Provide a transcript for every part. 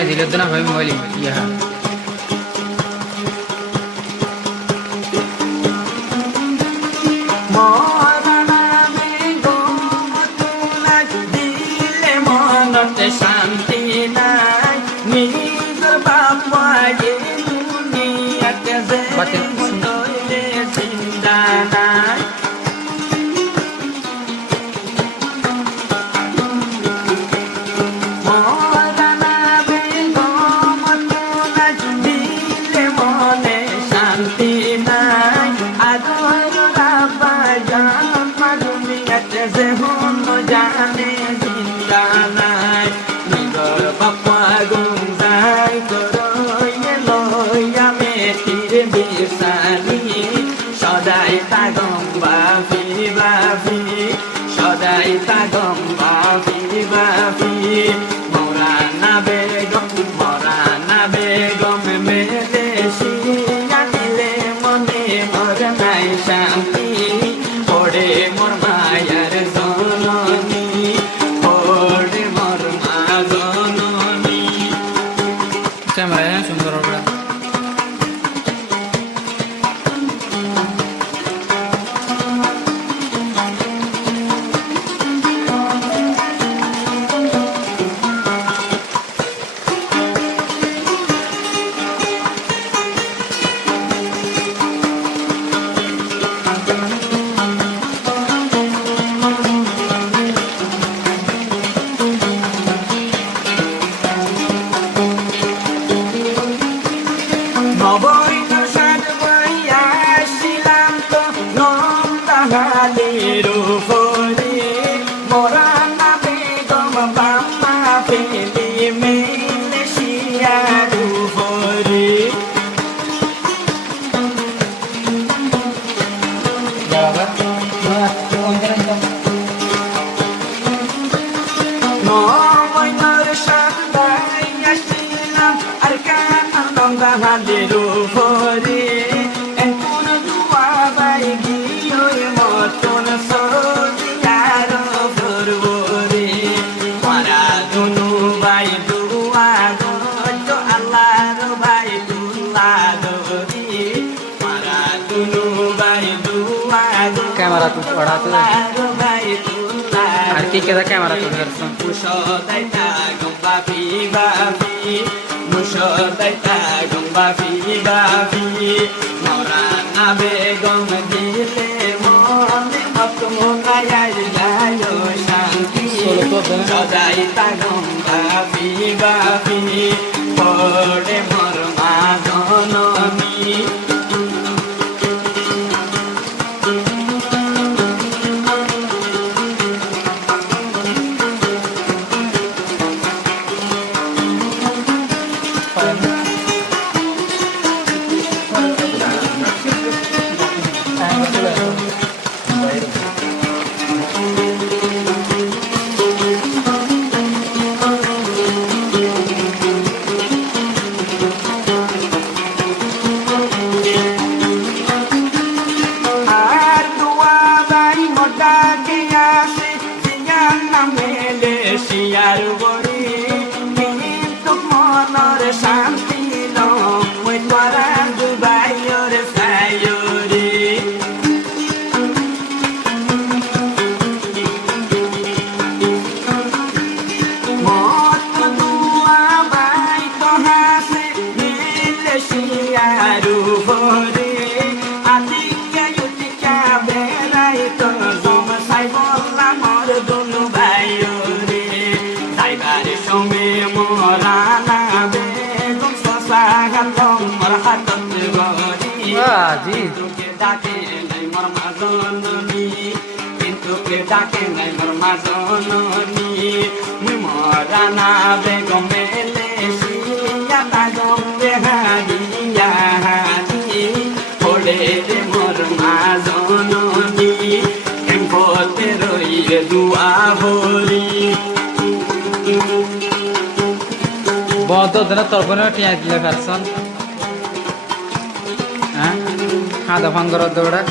টিয়া দিলে তো না ভাই মোবাইল ইয়া শান্তি নাই নিজের বাবা দুনিয়াতে যে চিন্তা নাই শান্তি নাই আদর বাবা জামা দুনিয়াতে যে হন জানে চিন্তা নাই নিজর বাবা গুঞ্জাই করয়ে লইয়া মেটির বিসানি সদাই তাগম বাফি বাফি সদাই তাগম বাফি বাফি মৌলানা বেগম মেলে শিয়া দিলে মনে মর নাই শান্তি পড়ে মোর মায়ার জননী পড়ে মোর মা জননী ক্যামেরা সুন্দর হবে নন্দাহালির উপরে মোরানা বেগম বাম্মা ফেলি মেলে শিয়ার উপরে নয়নার সন্ধ্যায় আসিলাম আর কান নন্দাহালির উপরে ক্যামেরা তো পড়াতে আর কি কেদা ক্যামেরা তো ধরছন মুশদাইতা গম্বাফি বাফি মুশদাইতা গম্বাফি বাফি মৌলানা বেগম দিলে মনে মতমনায় যায় শান্তি সদাইতা গম্বাফি বাফি পড়ে মোর মা জননী শিয়ার বড়ি কিন্তু মনর শান্তি নয় তোরা দুবাইর সায়রে মত দুয়া বাই তো হাসে মিলে শিয়ার বড়ি আদিকে ইউটিকা বেড়াই তো জম সাই বললা মর দুনু ভাইরে সঙ্গে মোরানা বেগম সসাগালম মরহাতত গরি তোকে ডাকে নাই মোর মা জননী কিন্তু কে ডাকে নাই মোর মা জননী মুই মোরানা বেগম মেলে শিয়া তাগম বেহারিয়া হানি পড়ে রে মোর মা জননী এমপতে রইয়ে দুয়া ভরি बहुत दिन तरफ टिया दिले फैरसन हाँ दफान करो दौड़ा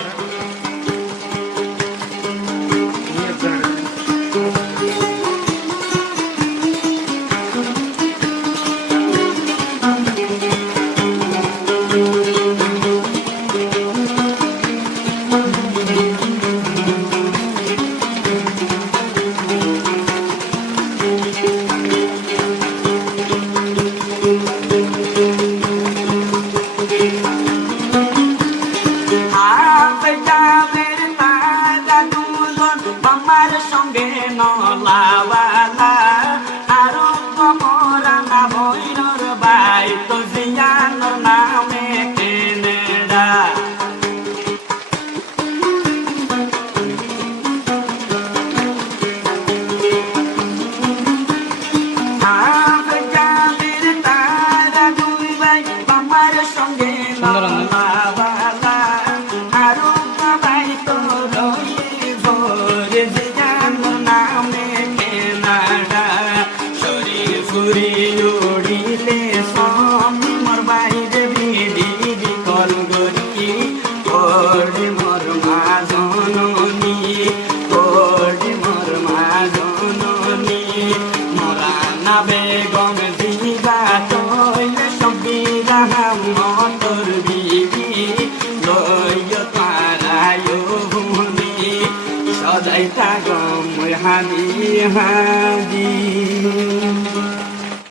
উড়িলে স্বামী মোর বাইরে ভিডি কল গরি ওরে মোর মা জননী ওরে মোর মা জননী মোরা না বেগম দিবা তৈলে সবিরাহাম মতর বিবি লয় তারায় ভূমি সদাই থাকম হাদি হাদি